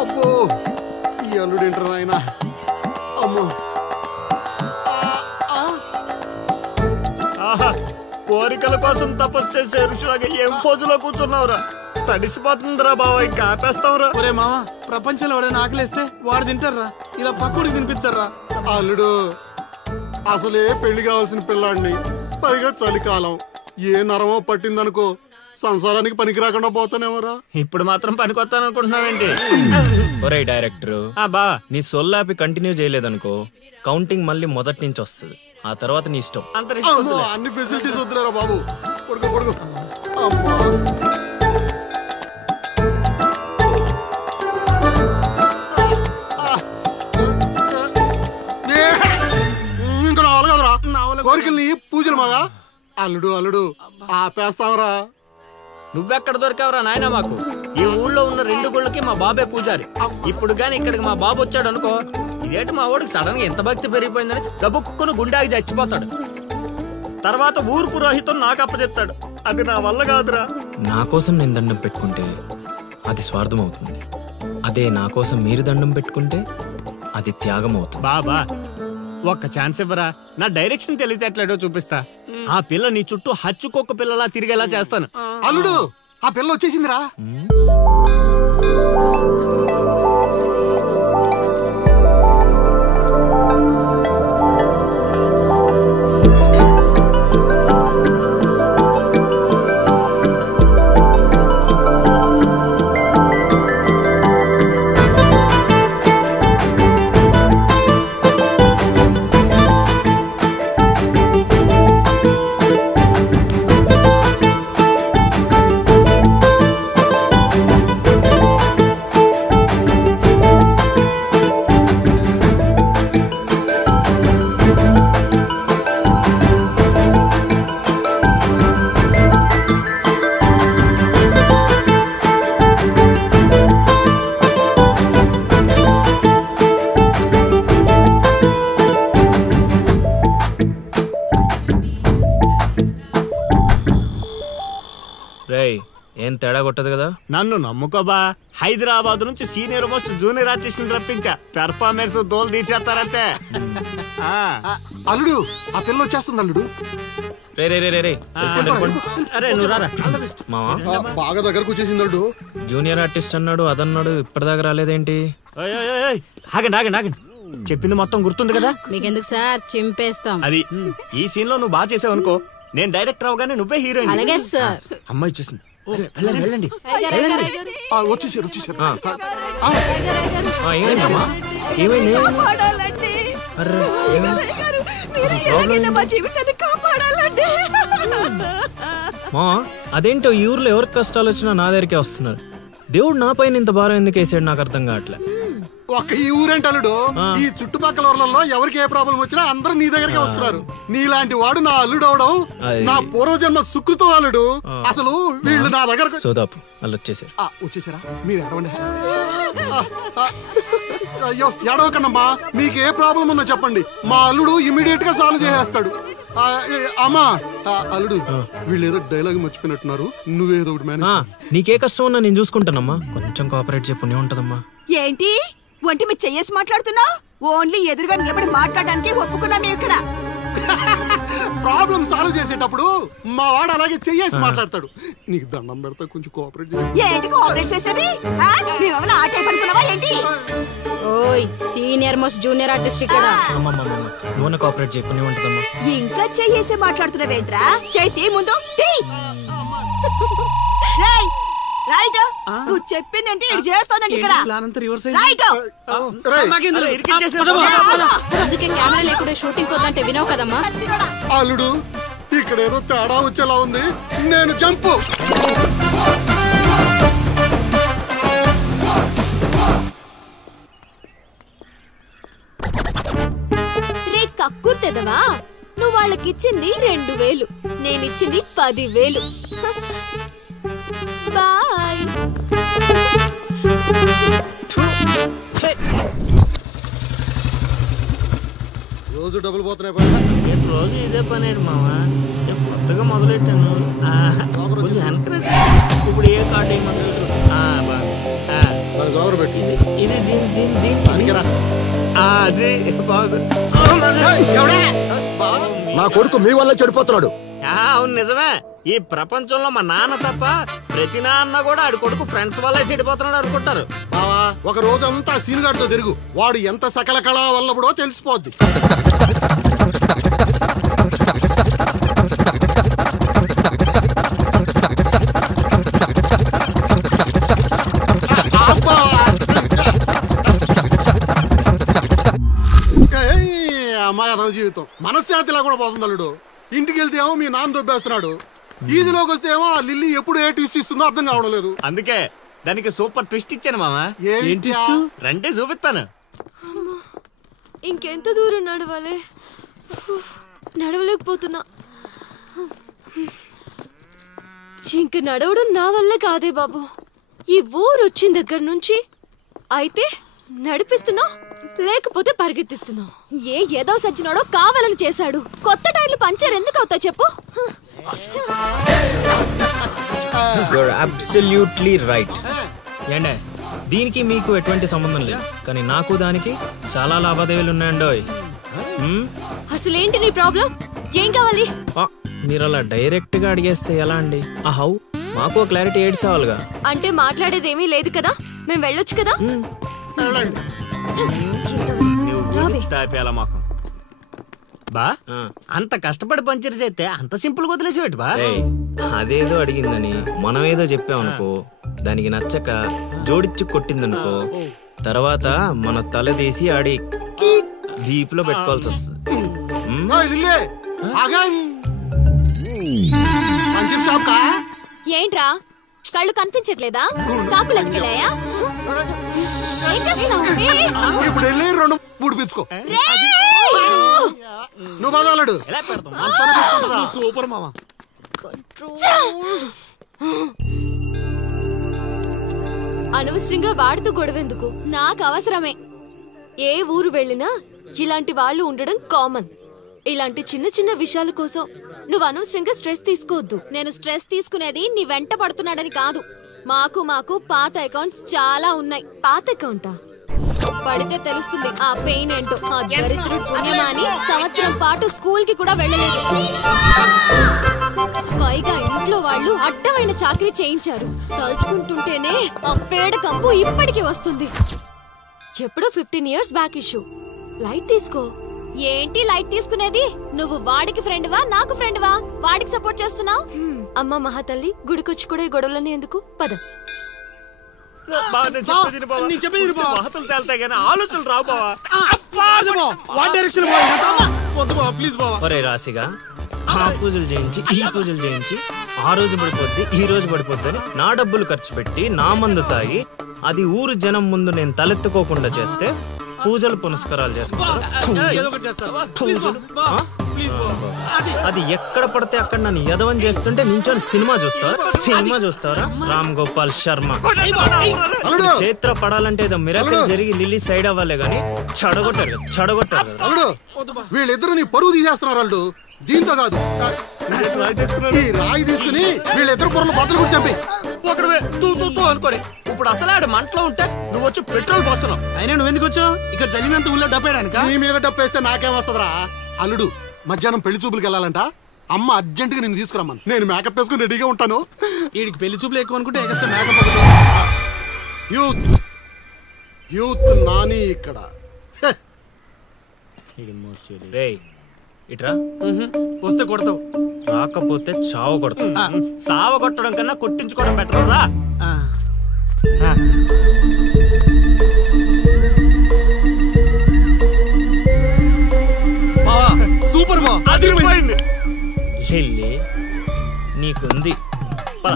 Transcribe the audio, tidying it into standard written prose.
అబ్బో ఈ అల్లుడు ఏంటారు ఆయన? అమ్మో కోరికల కోసం తపస్సు చేసే ఋషులాగా ఏం పోజులో కూర్చున్నావురా? తడిసిపోతుందిరా బావ, ఇంకా ఆపేస్తావురా? ఒరే మామ, ప్రపంచంలో ఎవరైనా ఆకలిస్తే వాడు తింటారా, ఇలా పక్కడికి తినిపించారా? అల్లుడు అసలే పెళ్లి కావాల్సిన పిల్లాడిని, పైగా చలికాలం, ఏ నరమో పట్టిందనుకో సంసారానికి పనికి రాకుండా పోతానేమోరా. ఇప్పుడు మాత్రం పనికొస్తాను అనుకుంటున్నావేంటి? ఒరే డైరెక్టర్, బా నీ సొల్లాపి కంటిన్యూ చేయలేదనుకో కౌంటింగ్ మళ్ళీ మొదటి నుంచి వస్తుంది. ఆ తర్వాత నీ ఇష్టం. అన్ని ఫెసిలిటీస్ వద్దురా బాబు. పడుకో పడుకో. అమ్మా ఇంకా నావలు కదరా కోరికల్ని పూజలు మాగా. అల్లుడు అల్లుడు ఆపేస్తావరా? నువ్వెక్కడ దొరికావురా నాయన మాకు? ఈ ఊళ్ళో ఉన్న 2 గుళ్ళకి మా బాబే పూజారి. ఇప్పుడు గాని ఇక్కడికి మా బాబు వచ్చాడు అనుకో, ఇదేంటి మా వాడికి సడన్ గా ఎంత భక్తి పెరిగిపోయిందని గబుక్కును గుండాకి చచ్చిపోతాడు. తర్వాత ఊరు పురోహితం నాకు అప్పచెప్తాడు. అది నా వల్ల కాదురా. నా కోసం నేను దండం పెట్టుకుంటే అది స్వార్థం అవుతుంది. అదే నా కోసం మీరు దండం పెట్టుకుంటే అది త్యాగం అవుతుంది. బాబా ఒక్క ఛాన్స్ ఇవ్వరా? నా డైరెక్షన్ తెలియటట్లేడో చూపిస్తా. ఆ పిల్ల నీ చుట్టూ హచ్చుకొక్క పిల్లలా తిరిగేలా చేస్తాను. అల్లుడు ఆ పిల్ల వచ్చేసిందిరా. ఏం తేడా కొట్టదు కదా? నన్ను నమ్ముకోబా. హైదరాబాద్ నుంచి సీనియర్ మోస్ట్ జూనియర్ ఆర్టిస్ట్ రప్పించా. పెర్ఫార్మెన్స్ దోలు తీర్చేస్తారంతే. అల్లుడు ఆ పిల్ల వచ్చేస్తుంది. అల్లుడు బాగా దగ్గరకు వచ్చేసింది. అల్లుడు జూనియర్ ఆర్టిస్ట్ అన్నాడు, అదన్నాడు, ఇప్పటిదాకా రాలేదేంటి? ఆగండి ఆగండి ఆగండి. చెప్పింది మొత్తం గుర్తుంది కదా? మీకెందుకు సార్, చింపేస్తాం. అది ఈ సీన్ లో నువ్వు బాగా చేసావు అనుకో, నేను డైరెక్టర్ అవగానే నువ్వే హీరోయిన్. అలాగే సార్. అమ్మాయి చూసింది. వెళ్ళండి. వచ్చేసారు. అదేంటో ఈ ఊర్లో ఎవరికి కష్టాలు వచ్చినా నా దగ్గరికే వస్తున్నారు. దేవుడు నా పైన ఇంత భారం ఎందుకు వేసాడు నాకు అర్థం కావట్లే. ఒక్క ఈ ఊరేంటి అల్లుడు, ఈ చుట్టుపక్కల ఊర్లలో ఎవరికి ఏ ప్రాబ్లం వచ్చినా అందరూ నీ దగ్గరికి వస్తున్నారు. నీలాంటి వాడు నా అల్లుడు అవడం నా పూర్వజన్మ సుకృతం. అల్లుడు అసలు వీళ్ళు నా దగ్గర సోదాపు వాళ్ళు వచ్చేసారా? మీరు ఎడవండి. అయ్యో ఎడవకండమ్మా, మీకు ఏ ప్రాబ్లం ఉన్నా చెప్పండి, మా అల్లుడు ఇమీడియట్ గా సాల్వ్ చేసేస్తాడు. అమ్మా అల్లుడు వీళ్ళు ఏదో డైలాగ్ మర్చిపోయినట్టున్నారు, నువ్వేదో ఒకటి మేనేజ్. నీకే కష్టం ఉన్నా నేను చూసుకుంటానమ్మా, కొంచెం కోఆపరేట్ చెప్పు ఉంటదమ్మా. ఏంటి ఒంటి మీద చెయ్యేసి మాట్లాడుతున్నావు? ఓన్లీ ఎదురుగా నిలబడి మాట్లాడడానికి ఒప్పుకున్నాం ఇక్కడ. ప్రాబ్లం సాల్వ్ చేసేటప్పుడు మా వాడు అలాగే చెయ్యేసి మాట్లాడతాడు. నీకు దండం పెడతా, కొంచెం కోఆపరేట్ చేయండి. ఏంటి కోఆపరేట్ చేసేది? మేమేమైనా ఆట అయిపోతున్నావా ఏంటి? ఓయ్ సీనియర్ మోస్ట్ జూనియర్ ఆర్టిస్ట్ ఇక్కడ. నువ్వు కోఆపరేట్ చెప్పు ఉంటదమ్మా. ఇంకా చెయ్యేసి మాట్లాడుతున్నావేంట్రా? చేతి ముందు రైట్. నువ్వు చెప్పిందంటే ఇది చేస్తోందండి ఇక్కడ. రైట్. అందుకే కెమెరా లేకుండా షూటింగ్ కొద్దంటే వినవు కదమ్మా. అల్లుడు ఇక్కడ ఏదో తేడా వచ్చేలా ఉంది, నేను జంపు. రే కక్కుర్తెదవా, నువ్వు వాళ్ళకిచ్చింది 2000, నేనిచ్చింది 10,000. బాయ్. రోజు డబ్బులు పోతున్నాయి. రోజు ఇదే పని మామ. కొత్తగా మొదలెట్టాను. కొంచెం ఎంకరేజ్. ఇప్పుడు ఏ కార్డు జోగరు పెట్టి ఇది అది బాగుంది. నా కొడుకు మీ వల్ల చెడిపోతున్నాడు. అవును నిజమే. ఈ ప్రపంచంలో మా నాన్న తప్ప ప్రతి నాన్న కూడా ఆడి కొడుకు ఫ్రెండ్స్ వల్ల చెడిపోతున్నాడు అనుకుంటారు. బావా ఒక రోజంతా సీనుగాడితో తిరుగు, వాడు ఎంత సకల కళా వల్లబడో తెలిసిపోద్ది. అమ్మాయి అదవ జీవితం మనశ్శాంతిలా కూడా పోతుంది అల్లుడు. ఇంటికి వెళ్తే ఏమో మీ నాన్న దొబ్బేస్తున్నాడు, ఈదిలోకి వస్తే ఏమో ఆ లిల్లీ ఎప్పుడు ఏ ట్విస్ట్ ఇస్తుందో అర్థం కావడం లేదు. అందుకే దానికి సూపర్ ట్విస్ట్ ఇచ్చాను మామ. ఏం ట్విస్ట్? రండి చూపిస్తాను. ఇంకెంత దూరం నడవాలి? నడవలేకపోతున్నా. ఇంక నడవడం నా వల్ల కాదే బాబు. ఈ ఊరు వచ్చిన దగ్గర నుంచి అయితే నడిపిస్తున్నా, లేకపోతే పరిగెత్తిస్తున్నా. ఏ ఏదో సచ్చినాడో కావాలని చేశాడు. కొత్త టైర్లు పంచర్ ఎందుకు అవుతా చెప్పు. Absolutely right. ఏండే దీనికి మీకు ఎటువంటి సంబంధం లేదు, కానీ నాకు దానికి చాలా లావాదేవీలు ఉన్నాయండోయ్. అసలేంటి నీ ప్రాబ్లం? ఏం కావాలి? మీరు అలా డైరెక్ట్ గా అడిగేస్తే ఎలా అండి? హౌ మాకు క్లారిటీ ఏడ్చేవాళ్ళుగా. అంటే మాట్లాడేదేమీ లేదు కదా, మేము వెళ్ళొచ్చు కదా. మాకు బా అంత కష్టపడి పంచర్ చేస్తే అంత సింపుల్ గా వదిలేసేవాటి బా. అదేదో అడిగిందని మనం ఏదో చెప్పామనుకో, దానికి నచ్చక జోడిచ్చి కొట్టిందనుకో, తర్వాత మన తల తీసి ఆడి దీపులో పెట్టుకోవాల్సి వస్తుంది. ఏంట్రా కళ్ళు కనిపించట్లేదా? కాకులు ఎత్తుకెళ్ళాయా? ఇప్పుడు వెళ్ళి 2-3 పిచ్చుకో. నువ్వు బాధాలడు సూపర్ మామ. అనవసరంగా వాడితో గొడవెందుకు? నాకు అవసరమే. ఏ ఊరు వెళ్ళినా ఇలాంటి వాళ్ళు ఉండడం కామన్. ఇలాంటి చిన్న చిన్న విషయాల కోసం నువ్వు అనవసరంగా స్ట్రెస్ తీసుకోవద్దు. నేను స్ట్రెస్ తీసుకునేది నీ వెంట పడుతున్నాడని కాదు. మాకు పాత అకౌంట్స్ చాలా ఉన్నాయి. పాత అకౌంటా? పడితే తెలుస్తుంది ఆ పెయిన్ ఏంటో. ఆ దరిద్రుడు పుణ్యమాని సంవత్సరం పాటు స్కూల్ కి కూడా వెళ్ళలేదు. పైగా ఇంట్లో వాళ్ళు అడ్డమైన చాకరీ చేయించారు. తలుచుకుంటుంటేనే ఆ పేడ కంపు ఇప్పటికీ వస్తుంది. ఎప్పుడో 15 years బ్యాక్ ఇష్యూ. లైట్ తీసుకో. ఏంటి లైట్ తీసుకునేది? నువ్వు వాడికి ఫ్రెండ్వా, నాకు ఫ్రెండ్వా? వాడికి సపోర్ట్ చేస్తున్నావు. అమ్మ మహాతల్లి, గుడికొచ్చి కూడా ఈ గొడవలన్నీ ఎందుకు? పద. ఆలోచనలు రావు బావా. ఒరే రాశిగా ఆ పూజలు చేయించి ఈ పూజలు చేయించి ఆ రోజు పడిపోద్ది ఈ రోజు పడిపోద్ది అని నా డబ్బులు ఖర్చు పెట్టి నా మందు తాగి అది ఊరు జనం ముందు నేను తలెత్తుకోకుండా చేస్తే పూజలు పునస్కారాలు చేసుకుంటారు. అది ఎక్కడ పడితే అక్కడ నన్ను యదవం చేస్తుంటే నించొని సినిమా చూస్తారా? రామ్ గోపాల్ శర్మ. చేత్ర పడాలంటే ఏదో మిరాకిల్ జరిగి లిల్లీ సైడ్ అవ్వాలే గానీ చెడగొట్టారు. వీళ్ళిద్దరు నీ పరువు తీసేస్తున్నారు. వాళ్ళు దీంతో కాదు, ఈ రాయి తీసుకుని వీళ్ళిద్దరు పొరలు బద్దలు కూడా చంపి అనుకోని ఇప్పుడు అసలు ఆడు మంటలో ఉంటే నువ్వు వచ్చి పెట్రోల్ పోస్తున్నావు. అయినా నువ్వెందుకు వచ్చావు? ఇక్కడ చదివినంత ఊళ్ళో డప్పేయడానికా? నీ మీద డప్పేస్తే నాకేమొస్తుందిరా? అల్లుడు మధ్యాహ్నం పెళ్లి చూపులకు వెళ్ళాలంట. అమ్మ అర్జెంట్ గా నేను తీసుకురమ్మను. నేను మేకప్ వేసుకుని రెడీగా ఉంటాను. వీడికి పెళ్లి చూపులు ఎక్కువ అనుకుంటే ఎక్స్ట్రా మేకప్. యూత్ నాని ఇక్కడ. ఇట్రా. వస్తే కొడతావు, రాకపోతే చావ కొడతావు. సావ కొట్టడం కన్నా కొట్టించుకోవడం బెటర్ రా. సూపర్ బా, అదిరిపోయింది. లిల్లీ నీకుంది